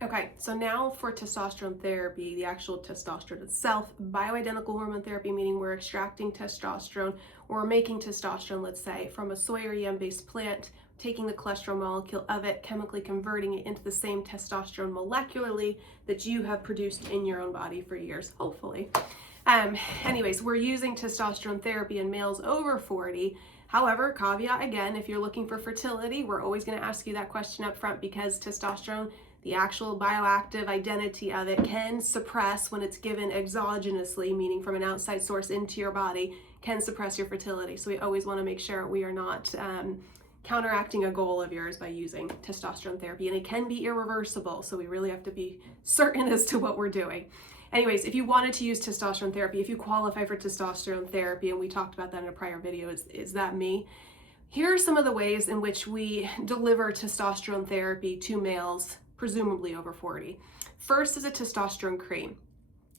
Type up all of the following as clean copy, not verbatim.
Okay, so now for testosterone therapy, the actual testosterone itself, bioidentical hormone therapy, meaning we're extracting testosterone or making testosterone, let's say, from a soy or yam-based plant, taking the cholesterol molecule of it, chemically converting it into the same testosterone molecularly that you have produced in your own body for years, hopefully. Anyways, we're using testosterone therapy in males over 40. However, caveat again, if you're looking for fertility, we're always going to ask you that question up front because testosterone, the actual bioactive identity of it, can suppress when it's given exogenously, meaning from an outside source into your body, can suppress your fertility. So we always want to make sure we are not counteracting a goal of yours by using testosterone therapy. And it can be irreversible, so we really have to be certain as to what we're doing. Anyways, if you wanted to use testosterone therapy, if you qualify for testosterone therapy, and we talked about that in a prior video, is that me? Here are some of the ways in which we deliver testosterone therapy to males, presumably over 40. First is a testosterone cream.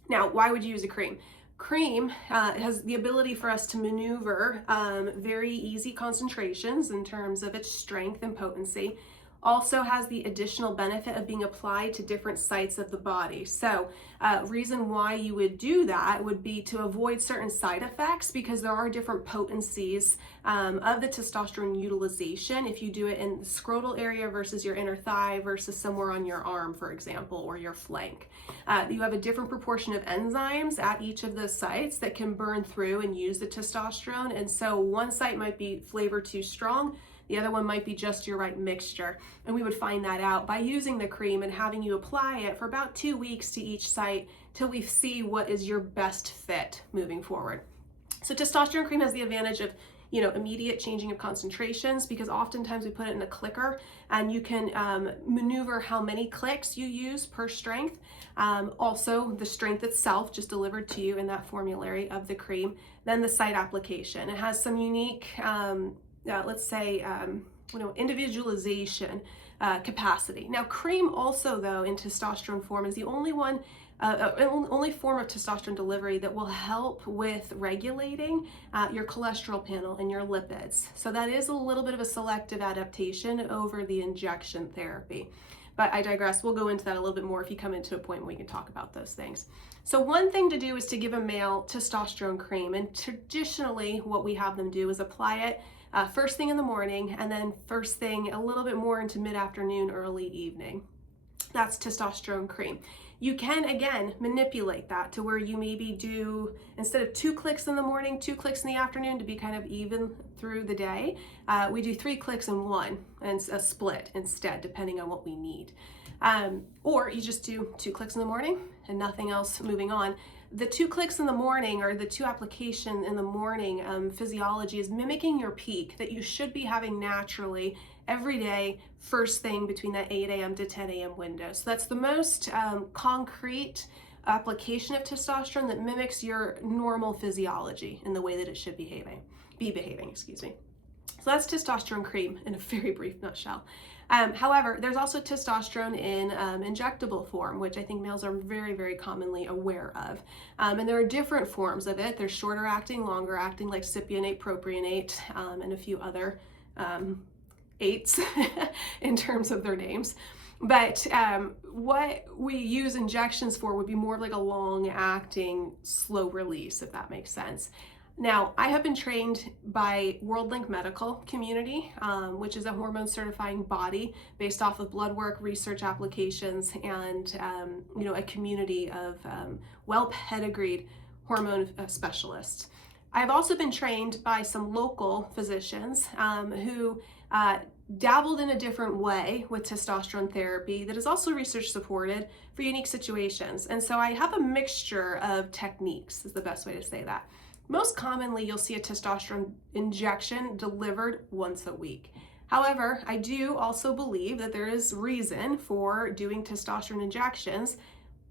Now, why would you use a cream? Cream has the ability for us to maneuver very easy concentrations in terms of its strength and potency. Also has the additional benefit of being applied to different sites of the body. So reason why you would do that would be to avoid certain side effects, because there are different potencies of the testosterone utilization if you do it in the scrotal area versus your inner thigh versus somewhere on your arm, for example, or your flank. You have a different proportion of enzymes at each of those sites that can burn through and use the testosterone. And so one site might be flavored too strong, the other one might be just your right mixture. And we would find that out by using the cream and having you apply it for about 2 weeks to each site till we see what is your best fit moving forward. So testosterone cream has the advantage of immediate changing of concentrations, because oftentimes we put it in a clicker and you can maneuver how many clicks you use per strength. Also the strength itself just delivered to you in that formulary of the cream. Then the site application. It has some unique let's say, individualization capacity. Now, cream also, though, in testosterone form is the only one, only form of testosterone delivery that will help with regulating your cholesterol panel and your lipids. So that is a little bit of a selective adaptation over the injection therapy. But I digress. We'll go into that a little bit more if you come into a point where we can talk about those things. So one thing to do is to give a male testosterone cream. And traditionally, what we have them do is apply it first thing in the morning, and then first thing a little bit more into mid-afternoon, early evening. That's testosterone cream. You can, again, manipulate that to where you maybe do, instead of 2 clicks in the morning, 2 clicks in the afternoon to be kind of even through the day, we do 3 clicks in one and a split instead, depending on what we need. Or you just do 2 clicks in the morning and nothing else moving on. The 2 clicks in the morning, or the 2 application in the morning physiology, is mimicking your peak that you should be having naturally every day, first thing between that 8 a.m. to 10 a.m. window. So that's the most concrete application of testosterone that mimics your normal physiology in the way that it should be behaving, excuse me. So that's testosterone cream in a very brief nutshell. However, there's also testosterone in injectable form, which I think males are very, very commonly aware of. And there are different forms of it. There's shorter acting, longer acting, like cypionate, propionate, and a few other eights in terms of their names. But what we use injections for would be more like a long acting, slow release, if that makes sense. Now, I have been trained by WorldLink Medical Community, which is a hormone certifying body based off of blood work, research applications, and a community of well-pedigreed hormone specialists. I've also been trained by some local physicians who dabbled in a different way with testosterone therapy that is also research supported for unique situations. And so I have a mixture of techniques, is the best way to say that. Most commonly, you'll see a testosterone injection delivered once a week. However, I do also believe that there is reason for doing testosterone injections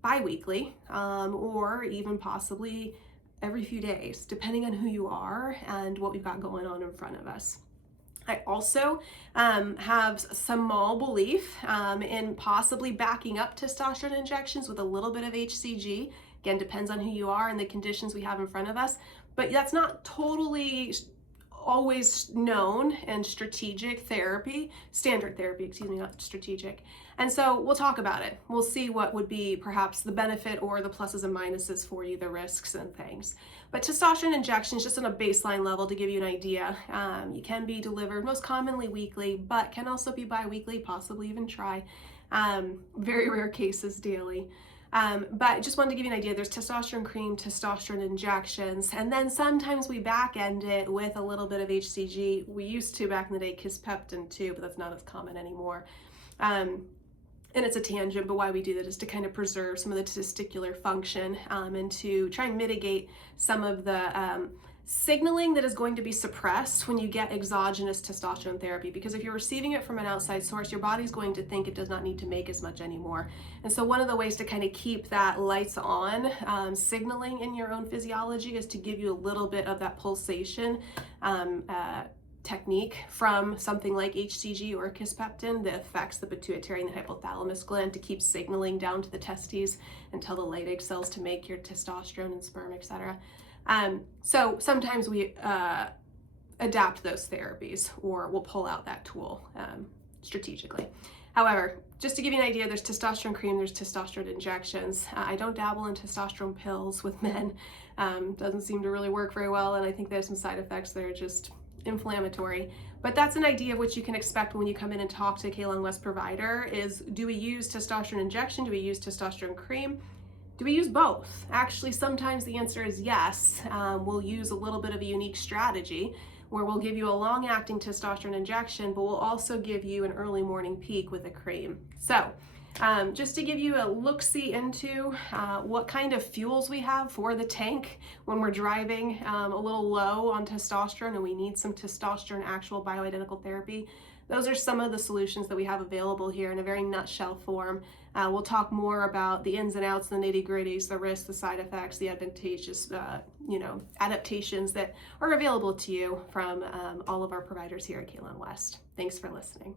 bi-weekly, or even possibly every few days, depending on who you are and what we've got going on in front of us. I also have some small belief in possibly backing up testosterone injections with a little bit of HCG. Again, depends on who you are and the conditions we have in front of us, but that's not totally always known and strategic therapy, standard therapy, excuse me, not strategic. And so we'll talk about it. We'll see what would be perhaps the benefit or the pluses and minuses for you, the risks and things. But testosterone injections, just on a baseline level to give you an idea, you can be delivered most commonly weekly, but can also be bi-weekly, possibly even very rare cases daily. But just wanted to give you an idea. There's testosterone cream, testosterone injections, and then sometimes we back end it with a little bit of HCG. We used to back in the day kisspeptin too, but that's not as common anymore. And it's a tangent, but why we do that is to kind of preserve some of the testicular function and to try and mitigate some of the signaling that is going to be suppressed when you get exogenous testosterone therapy. Because if you're receiving it from an outside source, your body's going to think it does not need to make as much anymore. And so one of the ways to kind of keep that lights on signaling in your own physiology is to give you a little bit of that pulsation technique from something like HCG or kisspeptin that affects the pituitary and the hypothalamus gland to keep signaling down to the testes and tell the Leydig cells to make your testosterone and sperm, etc. So sometimes we adapt those therapies, or we'll pull out that tool strategically. However, just to give you an idea, there's testosterone cream, there's testosterone injections. I don't dabble in testosterone pills with men. Doesn't seem to really work very well, and I think there's some side effects that are just inflammatory. But that's an idea of what you can expect when you come in and talk to a K-Long West provider is, do we use testosterone injection? Do we use testosterone cream? Do we use both? Actually, sometimes the answer is yes. We'll use a little bit of a unique strategy where we'll give you a long-acting testosterone injection, but we'll also give you an early morning peak with a cream. So just to give you a look-see into what kind of fuels we have for the tank when we're driving a little low on testosterone and we need some testosterone actual bioidentical therapy. Those are some of the solutions that we have available here in a very nutshell form. We'll talk more about the ins and outs, the nitty-gritties, the risks, the side effects, the advantageous adaptations that are available to you from all of our providers here at K-Long West. Thanks for listening.